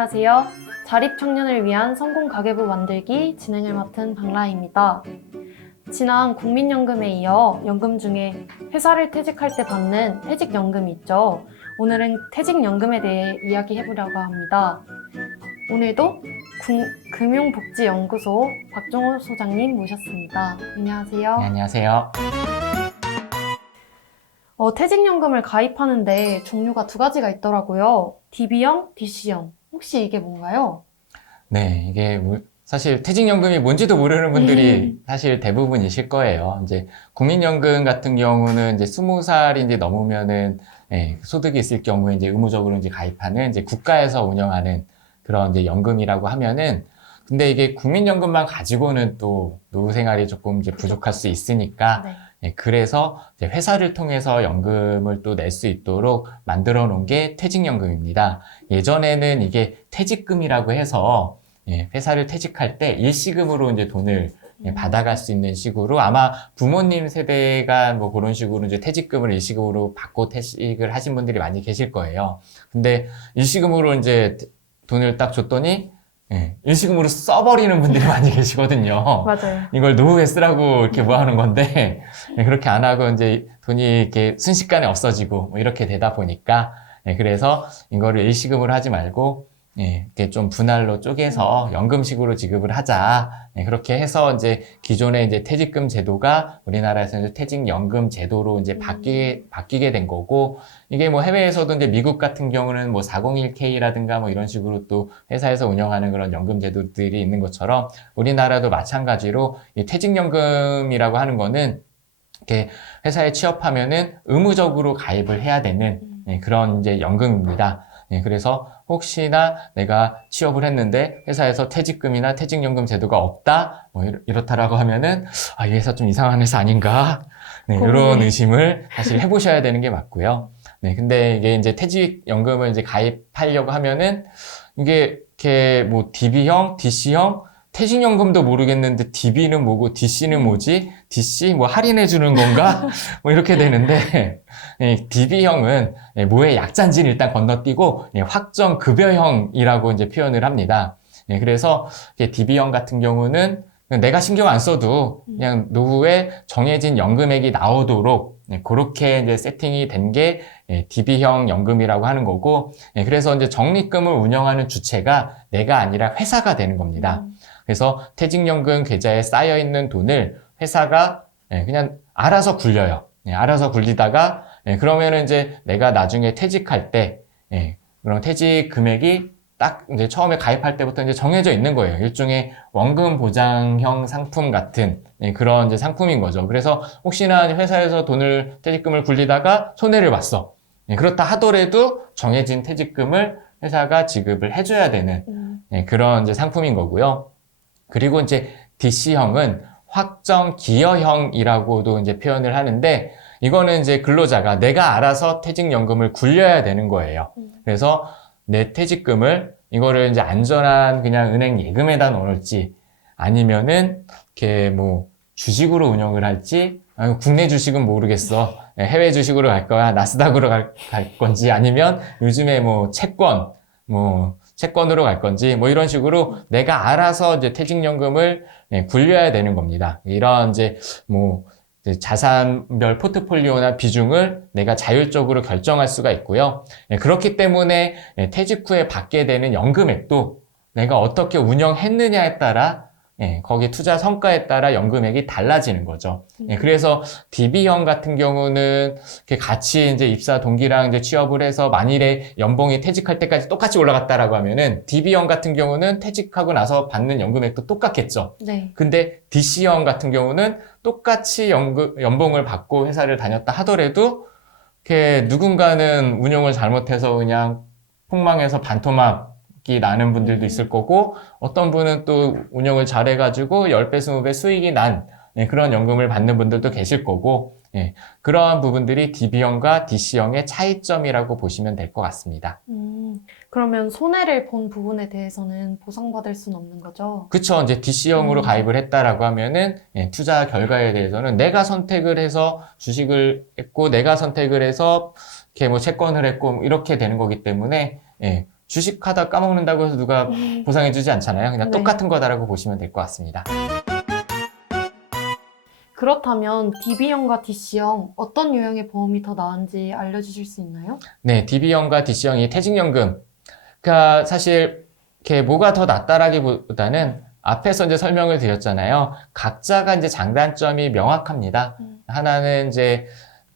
안녕하세요. 자립청년을 위한 성공 가계부 만들기 진행을 맡은 박라입니다. 지난 국민연금에 이어 연금 중에 회사를 퇴직할 때 받는 퇴직연금이 있죠. 오늘은 퇴직연금에 대해 이야기해보려고 합니다. 오늘도 금융복지연구소 박종호 소장님 모셨습니다. 안녕하세요. 네, 안녕하세요. 퇴직연금을 가입하는데 종류가 두 가지가 있더라고요. DB형, DC형. 혹시 이게 뭔가요? 네, 이게 사실 퇴직연금이 뭔지도 모르는 분들이 사실 대부분이실 거예요. 이제 국민연금 같은 경우는 이제 20살이 이제 넘으면은 소득이 있을 경우에 이제 의무적으로 이제 가입하는 이제 국가에서 운영하는 그런 이제 연금이라고 하면은, 근데 이게 국민연금만 가지고는 또 노후 생활이 조금 이제 부족할 수 있으니까 네. 그래서 이제 회사를 통해서 연금을 또 낼 수 있도록 만들어 놓은 게 퇴직연금입니다. 예전에는 이게 퇴직금이라고 해서 회사를 퇴직할 때 일시금으로 이제 돈을 받아갈 수 있는 식으로, 아마 부모님 세대가 뭐 그런 식으로 이제 퇴직금을 일시금으로 받고 퇴직을 하신 분들이 많이 계실 거예요. 근데 일시금으로 이제 돈을 딱 줬더니 일시금으로 써버리는 분들이 많이 계시거든요. 맞아요. 이걸 노후에 쓰라고 이렇게 뭐 하는 건데, 그렇게 안 하고 이제 돈이 이렇게 순식간에 없어지고 뭐 이렇게 되다 보니까, 그래서 이거를 일시금으로 하지 말고, 이렇게 좀 분할로 쪼개서 연금식으로 지급을 하자. 그렇게 해서 이제 기존의 이제 퇴직금 제도가 우리나라에서 이제 퇴직연금 제도로 이제 바뀌게 된 거고, 이게 뭐 해외에서도 이제 미국 같은 경우는 뭐 401K라든가 뭐 이런 식으로 또 회사에서 운영하는 그런 연금 제도들이 있는 것처럼 우리나라도 마찬가지로 이 퇴직연금이라고 하는 거는 이렇게 회사에 취업하면은 의무적으로 가입을 해야 되는 그런 이제 연금입니다. 그래서 혹시나 내가 취업을 했는데 회사에서 퇴직금이나 퇴직연금 제도가 없다, 뭐 이렇다라고 하면은 이 회사 좀 이상한 회사 아닌가? 이런 의심을 사실 해보셔야 되는 게 맞고요. 근데 이게 이제 퇴직연금을 이제 가입하려고 하면은 이게 이렇게 뭐 DB형, DC형, 퇴직연금도 모르겠는데 DB는 뭐고 DC는 뭐지? DC 뭐 할인해 주는 건가? 뭐 이렇게 되는데, DB형은 뭐의 약자인지는 일단 건너뛰고 확정 급여형이라고 이제 표현을 합니다. 그래서 DB형 같은 경우는 내가 신경 안 써도 그냥 노후에 정해진 연금액이 나오도록 그렇게 이제 세팅이 된 게 DB형 연금이라고 하는 거고, 그래서 이제 적립금을 운영하는 주체가 내가 아니라 회사가 되는 겁니다. 그래서 퇴직연금 계좌에 쌓여 있는 돈을 회사가 그냥 알아서 굴려요. 알아서 굴리다가 그러면은 이제 내가 나중에 퇴직할 때 그런 퇴직 금액이 딱 이제 처음에 가입할 때부터 이제 정해져 있는 거예요. 일종의 원금 보장형 상품 같은 그런 이제 상품인 거죠. 그래서 혹시나 회사에서 퇴직금을 굴리다가 손해를 봤어. 그렇다 하더라도 정해진 퇴직금을 회사가 지급을 해줘야 되는 그런 이제 상품인 거고요. 그리고 이제 DC형은 확정 기여형이라고도 이제 표현을 하는데, 이거는 이제 근로자가 내가 알아서 퇴직연금을 굴려야 되는 거예요. 그래서 내 퇴직금을 이거를 이제 안전한 그냥 은행 예금에다 넣을지, 아니면은 이렇게 뭐 주식으로 운영을 할지, 국내 주식은 모르겠어. 해외 주식으로 갈 거야. 나스닥으로 갈 건지, 아니면 요즘에 뭐 채권으로 갈 건지, 뭐 이런 식으로 내가 알아서 이제 퇴직연금을 굴려야 되는 겁니다. 이런 이제 뭐 자산별 포트폴리오나 비중을 내가 자율적으로 결정할 수가 있고요. 그렇기 때문에 퇴직 후에 받게 되는 연금액도 내가 어떻게 운영했느냐에 따라 거기 투자 성과에 따라 연금액이 달라지는 거죠. 그래서 DB형 같은 경우는 이렇게 같이 이제 입사 동기랑 이제 취업을 해서 만일에 연봉이 퇴직할 때까지 똑같이 올라갔다라고 하면은 DB형 같은 경우는 퇴직하고 나서 받는 연금액도 똑같겠죠. 네. 근데 DC형 같은 경우는 똑같이 연봉을 받고 회사를 다녔다 하더라도 이렇게 누군가는 운용을 잘못해서 그냥 폭망해서 반토막 나는 분들도 있을 거고, 어떤 분은 또 운영을 잘해가지고 10배, 20배 수익이 난 그런 연금을 받는 분들도 계실 거고, 그러한 부분들이 DB형과 DC형의 차이점이라고 보시면 될 것 같습니다. 그러면 손해를 본 부분에 대해서는 보상받을 수는 없는 거죠? 그쵸. 이제 DC형으로 가입을 했다라고 하면은 투자 결과에 대해서는 내가 선택을 해서 주식을 했고, 내가 선택을 해서 이렇게 뭐 채권을 했고 이렇게 되는 거기 때문에 주식하다 까먹는다고 해서 누가 보상해주지 않잖아요. 그냥 네. 똑같은 거다라고 보시면 될 것 같습니다. 그렇다면 DB형과 DC형 어떤 유형의 보험이 더 나은지 알려주실 수 있나요? 네, DB형과 DC형이 퇴직연금. 그러니까 사실 이렇게 뭐가 더 낫다라기보다는 앞에서 이제 설명을 드렸잖아요. 각자가 이제 장단점이 명확합니다. 하나는 이제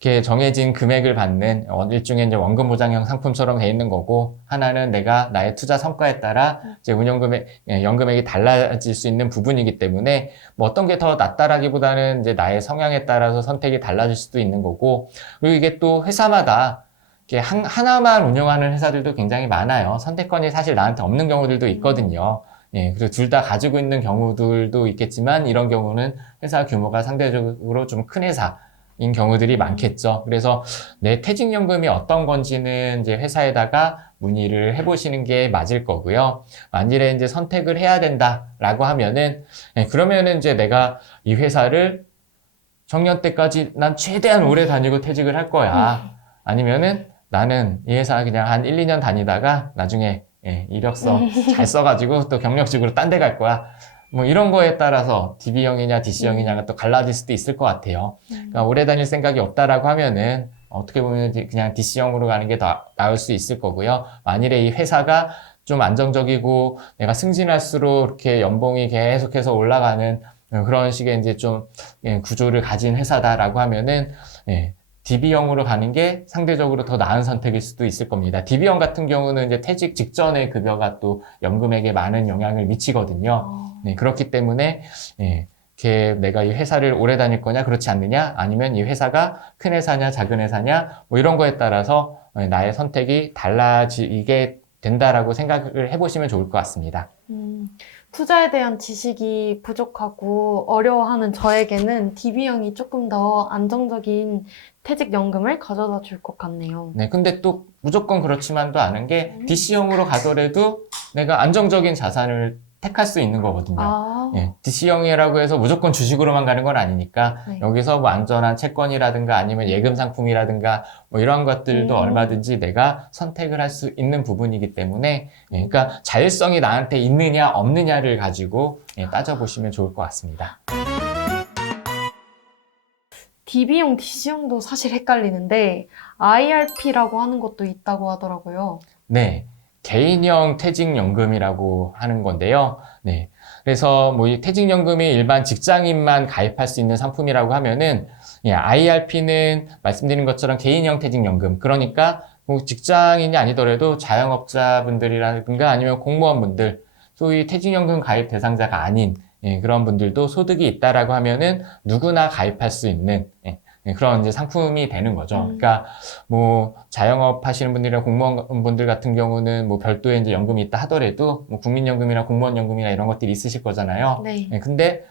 이렇게 정해진 금액을 받는 일종의 이제 원금 보장형 상품처럼 돼 있는 거고, 하나는 내가 나의 투자 성과에 따라 이제 연금액이 달라질 수 있는 부분이기 때문에 뭐 어떤 게 더 낫다라기보다는 이제 나의 성향에 따라서 선택이 달라질 수도 있는 거고, 그리고 이게 또 회사마다 이렇게 하나만 운영하는 회사들도 굉장히 많아요. 선택권이 사실 나한테 없는 경우들도 있거든요. 예, 그리고 둘 다 가지고 있는 경우들도 있겠지만, 이런 경우는 회사 규모가 상대적으로 좀 큰 회사인 경우들이 많겠죠. 그래서 내 퇴직연금이 어떤 건지는 이제 회사에다가 문의를 해보시는 게 맞을 거고요. 만일에 이제 선택을 해야 된다라고 하면은, 예, 그러면은 이제 내가 이 회사를 정년 때까지 난 최대한 오래 다니고 퇴직을 할 거야. 아니면은 나는 이 회사 그냥 한 1, 2년 다니다가 나중에 이력서 잘 써가지고 또 경력직으로 딴 데 갈 거야. 뭐 이런 거에 따라서 DB형이냐 DC형이냐가 또 갈라질 수도 있을 것 같아요. 그러니까 오래 다닐 생각이 없다라고 하면은 어떻게 보면 그냥 DC형으로 가는 게 더 나을 수 있을 거고요. 만일에 이 회사가 좀 안정적이고 내가 승진할수록 이렇게 연봉이 계속해서 올라가는 그런 식의 이제 좀 구조를 가진 회사다라고 하면은 DB형으로 가는 게 상대적으로 더 나은 선택일 수도 있을 겁니다. DB형 같은 경우는 이제 퇴직 직전의 급여가 또 연금액에 많은 영향을 미치거든요. 네, 그렇기 때문에 이렇게 내가 이 회사를 오래 다닐 거냐 그렇지 않느냐, 아니면 이 회사가 큰 회사냐 작은 회사냐 뭐 이런 거에 따라서 나의 선택이 달라지게 된다라고 생각을 해보시면 좋을 것 같습니다. 투자에 대한 지식이 부족하고 어려워하는 저에게는 DB형이 조금 더 안정적인 퇴직연금을 가져다 줄 것 같네요. 네, 근데 또 무조건 그렇지만도 않은 게 DC형으로 가더라도 내가 안정적인 자산을 택할 수 있는 거거든요. DC형이라고 해서 무조건 주식으로만 가는 건 아니니까 네. 여기서 뭐 안전한 채권이라든가 아니면 예금 상품이라든가 뭐 이런 것들도 얼마든지 내가 선택을 할 수 있는 부분이기 때문에 그러니까 자율성이 나한테 있느냐 없느냐를 가지고 따져보시면 좋을 것 같습니다. DB형, DC형도 사실 헷갈리는데 IRP라고 하는 것도 있다고 하더라고요. 네. 개인형 퇴직연금이라고 하는 건데요. 네. 그래서 뭐 이 퇴직연금이 일반 직장인만 가입할 수 있는 상품이라고 하면은 IRP는 말씀드린 것처럼 개인형 퇴직연금. 그러니까 뭐 직장인이 아니더라도 자영업자분들이라든가 아니면 공무원분들, 소위 퇴직연금 가입 대상자가 아닌 그런 분들도 소득이 있다라고 하면은 누구나 가입할 수 있는 그런 이제 상품이 되는 거죠. 그러니까 뭐 자영업 하시는 분들이나 공무원분들 같은 경우는 뭐 별도의 이제 연금이 있다 하더라도 뭐 국민연금이나 공무원연금이나 이런 것들이 있으실 거잖아요. 네. 근데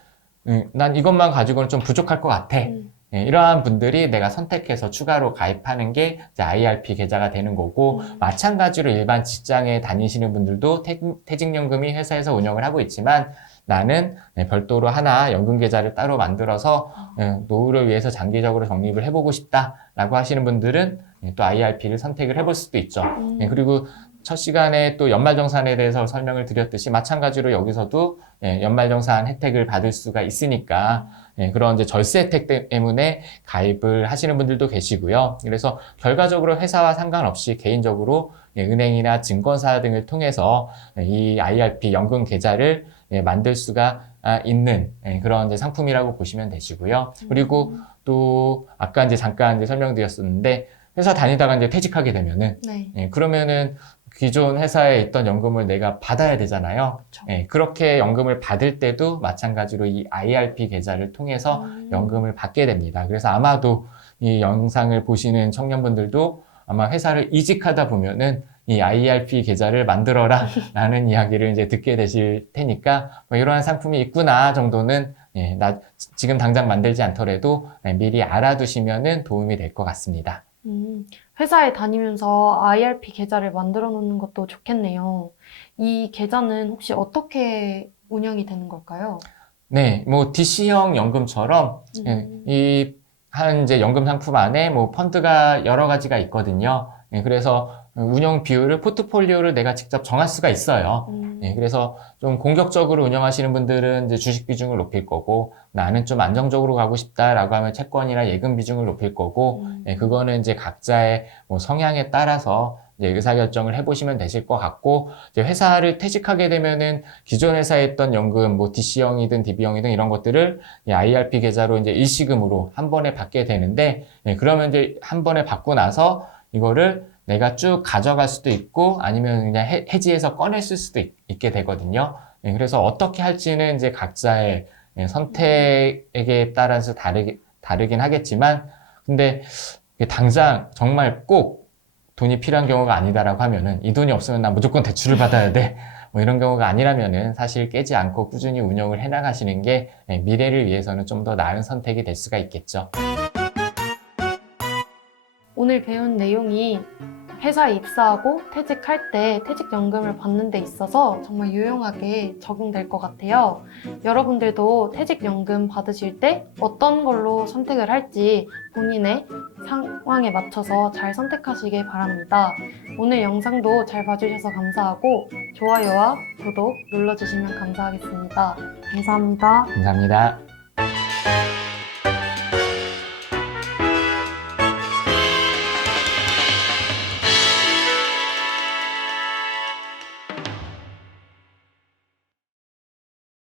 난 이것만 가지고는 좀 부족할 것 같아. 이러한 분들이 내가 선택해서 추가로 가입하는 게 이제 IRP 계좌가 되는 거고, 마찬가지로 일반 직장에 다니시는 분들도 퇴직연금이 회사에서 운영을 하고 있지만 나는 별도로 하나 연금 계좌를 따로 만들어서 노후를 위해서 장기적으로 적립을 해보고 싶다라고 하시는 분들은 또 IRP를 선택을 해볼 수도 있죠. 그리고 첫 시간에 또 연말정산에 대해서 설명을 드렸듯이 마찬가지로 여기서도 연말정산 혜택을 받을 수가 있으니까 그런 이제 절세 혜택 때문에 가입을 하시는 분들도 계시고요. 그래서 결과적으로 회사와 상관없이 개인적으로 은행이나 증권사 등을 통해서 이 IRP 연금 계좌를 만들 수가 있는 그런 이제 상품이라고 보시면 되시고요. 그리고 또 아까 이제 잠깐 이제 설명드렸었는데 회사 다니다가 이제 퇴직하게 되면은 그러면은 기존 회사에 있던 연금을 내가 받아야 되잖아요. 그렇게 연금을 받을 때도 마찬가지로 이 IRP 계좌를 통해서 연금을 받게 됩니다. 그래서 아마도 이 영상을 보시는 청년분들도 아마 회사를 이직하다 보면은 이 IRP 계좌를 만들어라 라는 이야기를 이제 듣게 되실 테니까 뭐 이러한 상품이 있구나 정도는 나 지금 당장 만들지 않더라도 미리 알아두시면은 도움이 될 것 같습니다. 회사에 다니면서 IRP 계좌를 만들어 놓는 것도 좋겠네요. 이 계좌는 혹시 어떻게 운영이 되는 걸까요? 네, 뭐 DC형 연금처럼 이 한 이제 연금 상품 안에 뭐 펀드가 여러 가지가 있거든요. 그래서 운영 비율을, 포트폴리오를 내가 직접 정할 수가 있어요. 그래서 좀 공격적으로 운영하시는 분들은 이제 주식 비중을 높일 거고, 나는 좀 안정적으로 가고 싶다라고 하면 채권이나 예금 비중을 높일 거고, 그거는 이제 각자의 뭐 성향에 따라서 이제 의사결정을 해보시면 되실 것 같고, 이제 회사를 퇴직하게 되면은 기존 회사에 있던 연금, 뭐 DC형이든 DB형이든 이런 것들을 IRP 계좌로 이제 일시금으로 한 번에 받게 되는데, 그러면 이제 한 번에 받고 나서 이거를 내가 쭉 가져갈 수도 있고 아니면 그냥 해지해서 꺼냈을 수도 있게 되거든요. 그래서 어떻게 할지는 이제 각자의 선택에 따라서 다르긴 하겠지만, 근데 당장 정말 꼭 돈이 필요한 경우가 아니다라고 하면은, 이 돈이 없으면 나 무조건 대출을 받아야 돼, 뭐 이런 경우가 아니라면은 사실 깨지 않고 꾸준히 운영을 해나가시는 게 미래를 위해서는 좀 더 나은 선택이 될 수가 있겠죠. 오늘 배운 내용이 회사에 입사하고 퇴직할 때 퇴직연금을 받는 데 있어서 정말 유용하게 적용될 것 같아요. 여러분들도 퇴직연금 받으실 때 어떤 걸로 선택을 할지 본인의 상황에 맞춰서 잘 선택하시길 바랍니다. 오늘 영상도 잘 봐주셔서 감사하고 좋아요와 구독 눌러주시면 감사하겠습니다. 감사합니다. 감사합니다.